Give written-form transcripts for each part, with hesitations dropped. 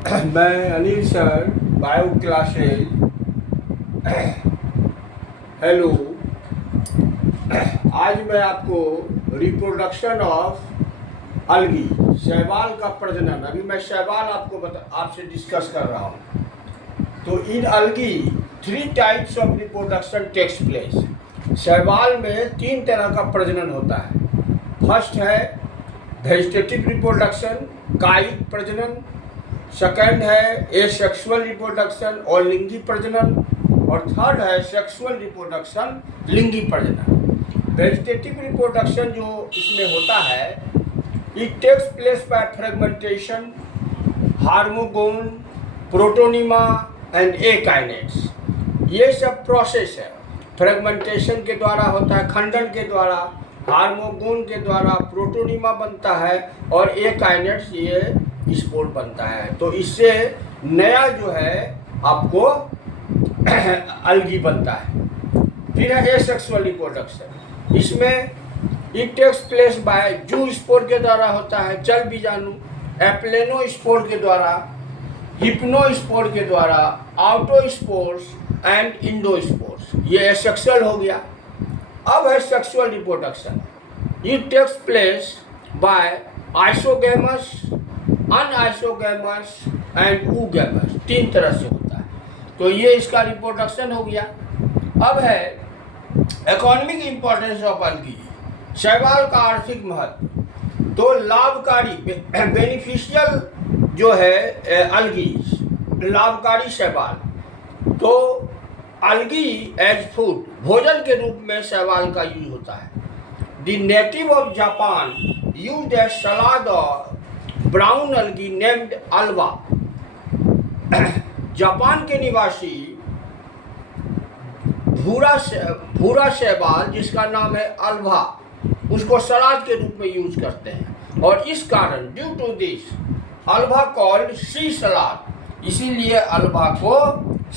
मैं Anil sir, bio classes. Hello. आज मैं आपको रिप्रोडक्शन ऑफ अलगी, शैवाल का प्रजनन, अभी मैं शैवाल आपसे डिस्कस कर रहा हूँ। तो in algae 3 types of reproduction takes place. शैवाल में 3 तरह का प्रजनन होता है। फर्स्ट है वेजिटेटिव रिप्रोडक्शन, कायिक प्रजनन। सेकंड है एसेक्सुअल रिप्रोडक्शन और लिंगी प्रजनन, और थर्ड है सेक्सुअल रिप्रोडक्शन, लिंगी प्रजनन। वेजिटेटिव रिप्रोडक्शन जो इसमें होता है, it takes place by fragmentation, hormogone, protonema and akinetes. ये सब प्रोसेस है। फ्रेगमेंटेशन के द्वारा होता है, खंडन के द्वारा, हार्मोगोन के द्वारा प्रोटोनिमा बनता है, और एकाइनेट्स ये स्पोर बनता है। तो इससे नया जो है आपको अलगी बनता है। फिर है एसेक्सुअल रिप्रोडक्शन। इसमें इट टेक्स प्लेस बाय जू स्पोर के द्वारा होता है, जल बीजाणु, एप्लेनो स्पोर के द्वारा, हिप्नो स्पोर के द्वारा, autospores and endospores. ये एसेक्सुअल हो गया। अब है sexual reproduction. It takes place by isogamous, anisogamous and oogamous. 3 तरह से होता है। तो ये इसका रिप्रोडक्शन हो गया। अब है इकोनॉमिक इंपॉर्टेंस ऑफ अलगी, शैवाल का आर्थिक महत्व। तो लाभकारी बेनिफिशियल जो है अलगी, लाभकारी शैवाल। तो अलगी एज फूड, भोजन के रूप में शैवाल का यूज होता है। The native of Japan used as salad और brown algae named ulva. Japan के निवासी भूरा शैवाल जिसका नाम है अल्वा, उसको सलाद के रूप में यूज करते हैं, और इस कारण due to this ulva called sea salad, इसीलिए अल्वा को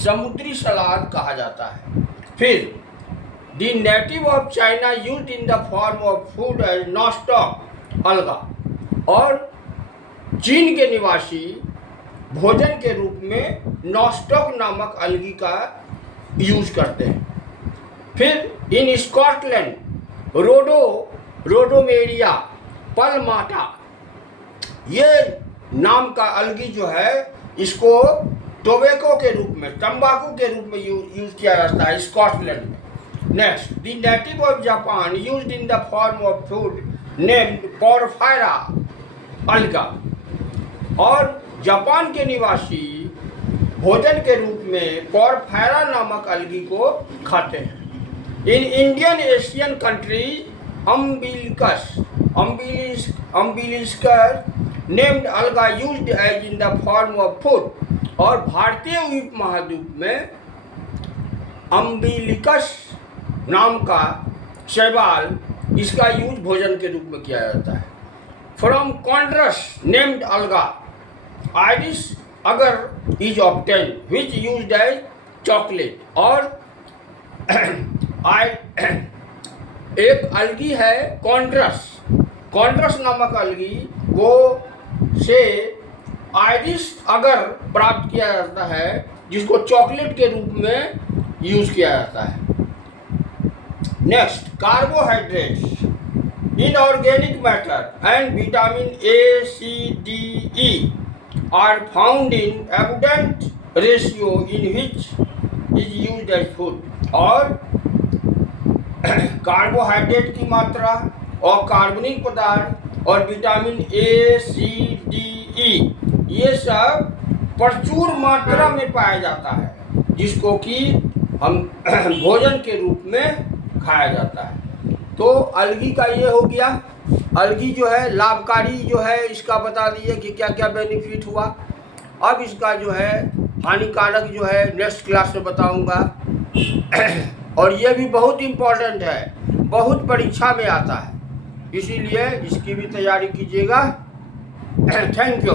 समुद्री सलाद कहा जाता है। फिर the native of China used in the form of food as nostoc alga, और चीन के निवासी भोजन के रूप में नॉस्टॉक नामक अलगी का यूज करते हैं। फिर इन स्कॉटलैंड रोडोमेरिया पलमाटा, ये नाम का अलगी जो है, इसको टोबैको के रूप में, तंबाकू के रूप में यूज किया जाता है स्कॉटलैंड में। Next, the native of Japan used in the form of food named porphyra अलगा, और जापान के निवासी भोजन के रूप में पोरफायरा नामक अलगी को खाते हैं। इन इंडियन एशियन कंट्रीज अम्बिलिस्कर named alga used as in the form of food, और भारतीय उपमहाद्वीप में अम्बिलिकस नाम का शैवाल, इसका यूज भोजन के रूप में किया जाता है। From Chondrus named alga Irish agar is obtain which used as chocolate, और एक अलगी है कॉन्ड्रस नामक अलगी को से आइरिस अगर प्राप्त किया जाता है, जिसको चॉकलेट के रूप में यूज किया जाता है। Next, carbohydrates, inorganic matter and vitamin A, C, D, E are found in abundant ratio in which is used as food, और कार्बोहाइड्रेट की मात्रा और कार्बनिक पदार्थ और विटामिन ए, सी, डी, ई, ये सब प्रचुर मात्रा में पाया जाता है, जिसको कि हम भोजन के रूप में खाया जाता है। तो अलगी का ये हो गया। अलगी जो है लाभकारी जो है, इसका बता दिए कि क्या क्या बेनिफिट हुआ। अब इसका जो है हानिकारक जो है नेक्स्ट क्लास में बताऊंगा। और ये भी बहुत इम्पोर्टेंट है, बहुत परीक्षा में आता है, इसीलिए इसकी भी तैयारी कीजिएगा। Thank you.